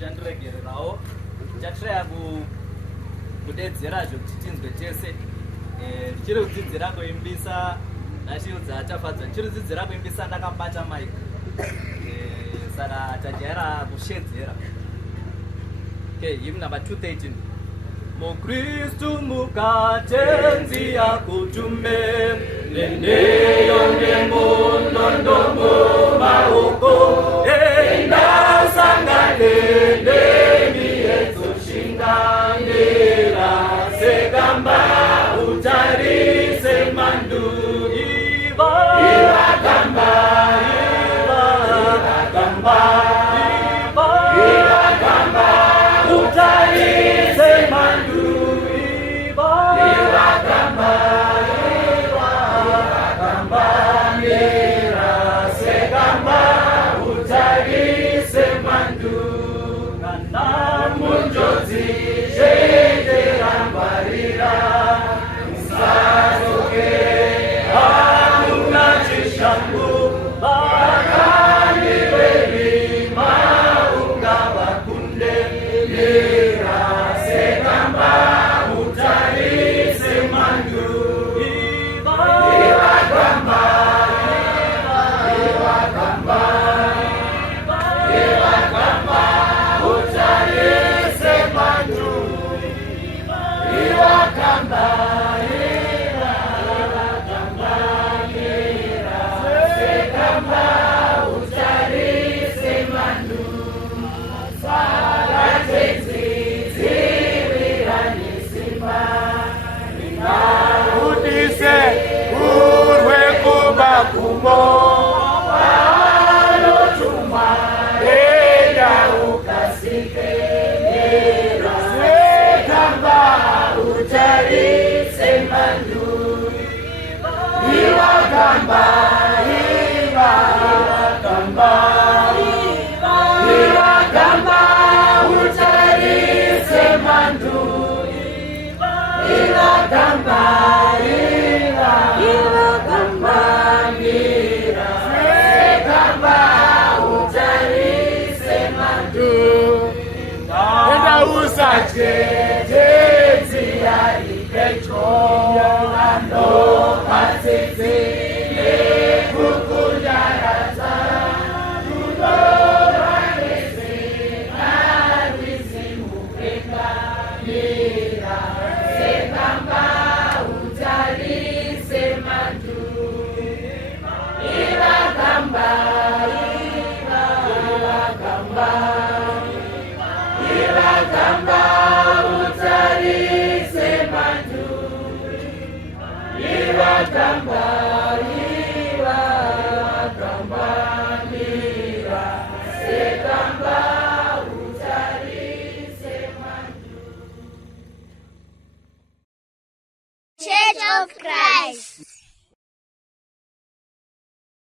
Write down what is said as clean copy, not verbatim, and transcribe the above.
Chandregererawo chatreya kudedzera kuti tinzwe tese ndichiri kudzidzira kuimbisa nachiudza achafadza ndichiri kudzidzira kuimbisa ndakabata maiki saka tajaira kushedzera. Okay, hymn number 213. Mukristu mukatenzi akutume nendeyo ngemunondo mumaoko endasangane nemiedzoshinganira sekamba utarise mandu ivagamba utarise mandu ivagamba nira sekamba utarise mandu kana munjozi zhenderangwarira musazoke hamuna chishangu vakani verima ungavakunde nira sekamba utarise mandu ivagamba utarise mandu ivagamba sekamba utarise mandu sarateziziriranyesimba utise urwe kumakumo vanotuma enda ukasike nera sekamba utarise mandu ivagamba ivagamba utarise mandu ivagamba nira sekamba utarise mandu enda usachetedzia ipecho ando patsitsi nekukunyaradza tunoranese arizimupenga nira sekamba utarise mandu ivagamba utarise mandu ivagamba nira sekamba utarise mandu. Church of Christ.